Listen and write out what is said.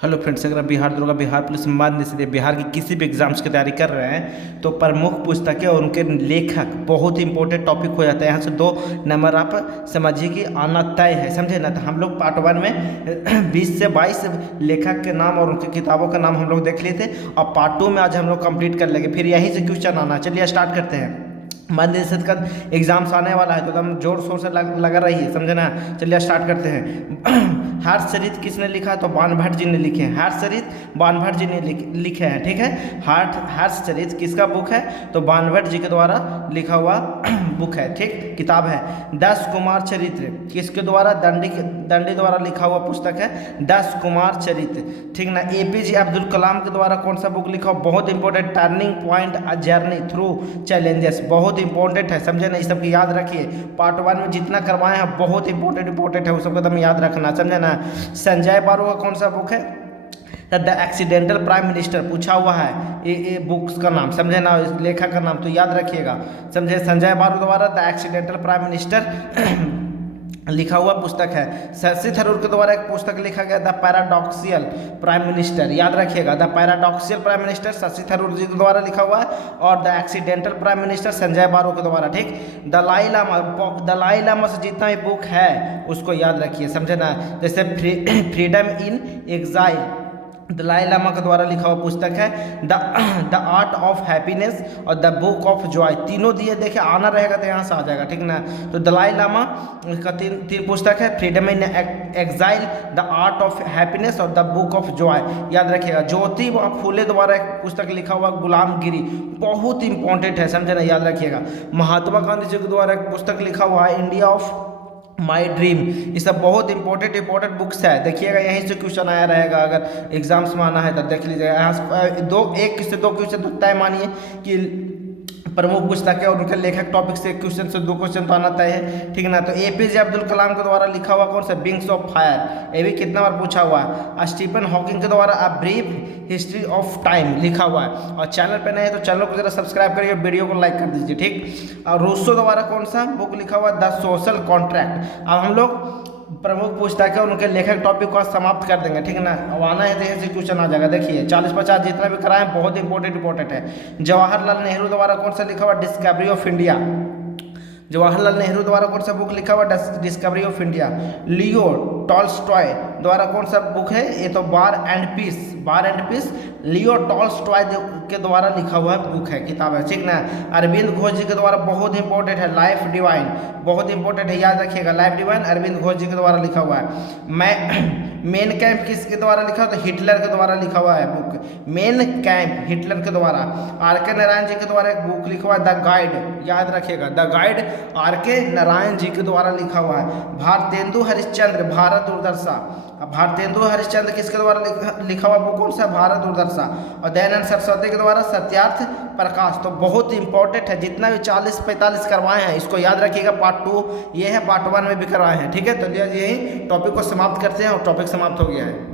Hello friends, अगर आप बिहार दरोगा, बिहार पुलिस, मध्य प्रदेश, बिहार की किसी भी एग्जाम्स की तैयारी कर रहे हैं तो प्रमुख पुस्तकें और उनके लेखक बहुत ही इंपॉर्टेंट टॉपिक हो जाता है। यहाँ से 2 नंबर आप समझिए कि आना तय है, समझे ना। तो हम लोग पार्ट 1 में 20 से 22 लेखक के नाम और उनकी किताबों का नाम हम लोग देख लिए थे, और पार्ट 2 में आज हम लोग कंप्लीट कर लेंगे। फिर यहीं से क्वेश्चन आना। चलिए स्टार्ट करते हैं। मध्य निषेध का एग्जाम्स आने वाला है तो एकदम जोर शोर से लगा रही है, समझे ना। चलिए स्टार्ट करते हैं। हर्षचरित किसने लिखा? तो बाणभट्ट जी ने लिखे हैं। हर्षचरित बाणभट्ट जी ने लिखे हैं, ठीक है। हर्षचरित किसका बुक है? तो बाणभट्ट जी के द्वारा लिखा हुआ बुक है, ठीक, किताब है। 10 कुमार चरित्र किसके द्वारा? दंडी द्वारा लिखा हुआ पुस्तक है 10 कुमार चरित्र, ठीक ना। एपीजे अब्दुल कलाम के द्वारा कौन सा बुक लिखा? बहुत important, turning point a journey through challenges, बहुत इंपॉर्टेंट है, समझे ना। इस सब की याद रखिए। पार्ट 1 में जितना करवाए हैं बहुत इंपॉर्टेंट है, वो सब एकदम याद रखना, समझे ना। संजय बारू का कौन सा बुक है? द एक्सीडेंटल प्राइम मिनिस्टर, पूछा हुआ है ये बुक्स का नाम, समझे ना, इस लेखक का नाम तो याद रखिएगा, समझे। संजय बारू द्वारा द एक्सीडेंटल प्राइम मिनिस्टर लिखा हुआ पुस्तक है। शशि थरूर के द्वारा एक पुस्तक लिखा गया द पैराडॉक्सियल प्राइम मिनिस्टर, याद रखिएगा। The paradoxical prime minister Shashi Tharoor ji के द्वारा लिखा हुआ है, और the accidental prime minister Sanjay Baru के द्वारा, ठीक। दलाई लामा से जितना भी बुक है उसको याद रखिए, समझे ना। जैसे freedom in exile Dalai Lama के द्वारा लिखा हुआ पुस्तक है। द आर्ट ऑफ हैप्पीनेस और द बुक ऑफ जॉय, तीनों दिए, देखे आना रहेगा तो यहाँ से आ जाएगा, ठीक ना। तो दलाई लामा का तीन पुस्तक है, freedom in exile, the art of happiness और द बुक ऑफ जॉय, याद रखिएगा। ज्योतिबा फूले द्वारा एक पुस्तक लिखा हुआ गुलामगिरी, बहुत इंपॉर्टेंट है, समझे ना, याद रखिएगा। महात्मा गांधी जी के द्वारा एक पुस्तक लिखा हुआ है इंडिया ऑफ माई ड्रीम, ये सब बहुत इंपॉर्टेंट बुक्स है, देखिएगा। यहीं से क्वेश्चन आया रहेगा, अगर एग्जाम्स में आना है तो देख लीजिएगा। यहाँ से एक से दो क्वेश्चन तो तय मानिए कि प्रमुख पुस्तक है और उनके लेखक टॉपिक से क्वेश्चन से 2 क्वेश्चन तो आना तय है, ठीक ना। तो एपीजे अब्दुल कलाम के द्वारा लिखा हुआ कौन सा? विंग्स ऑफ फायर, ये भी कितना बार पूछा हुआ है। स्टीफन हॉकिंग के द्वारा a brief history of time लिखा हुआ है। और चैनल पे नए हैं तो चैनल को जरा सब्सक्राइब करिए, वीडियो को लाइक कर दीजिए, ठीक। और रूसो द्वारा कौन सा बुक लिखा हुआ? The social contract. अब हम लोग प्रमुख पुस्तक है उनके लेखक टॉपिक को समाप्त कर देंगे, ठीक है ना। अब आना है तो यहाँ से क्वेश्चन आ जाएगा, देखिए 40-50 जितना भी कराएं बहुत इंपॉर्टेंट है। जवाहरलाल नेहरू द्वारा कौन सा लिखा हुआ? Discovery of India. Jawaharlal Nehru द्वारा कौन सा बुक लिखा हुआ? Discovery of India. Leo Tolstoy द्वारा कौन सा बुक है? ये तो war and piece, Leo Tolstoy के द्वारा लिखा हुआ बुक है, किताब है, ठीक ना। अरविंद घोष जी के द्वारा बहुत इंपॉर्टेंट है लाइफ डिवाइन, बहुत इंपॉर्टेंट है, याद रखिएगा। लाइफ डिवाइन अरविंद घोष जी के द्वारा लिखा हुआ है। मेन कैंप किसके द्वारा लिखा हुआ? तो हिटलर के द्वारा लिखा हुआ है बुक, मेन कैंप हिटलर के द्वारा। आर.के. नारायण जी के द्वारा एक बुक लिखा हुआ है द गाइड, याद रखिएगा, the guide R K. Narayan ji के द्वारा लिखा हुआ है। भारतेंदु हरिश्चंद्र भारत दुर्दशा, भारतेंदु हरिश्चंद्र किसके द्वारा लिखा हुआ बुक? कौन सा? भारत दुर्दशा। और दयानंद सरस्वती के द्वारा सत्यार्थ प्रकाश, तो बहुत इंपॉर्टेंट है। जितना भी 40-45 करवाए हैं इसको याद रखिएगा। पार्ट 2 ये है, पार्ट 1 में भी करवाए हैं, ठीक है। तो यही टॉपिक को समाप्त करते हैं और टॉपिक समाप्त हो गया है।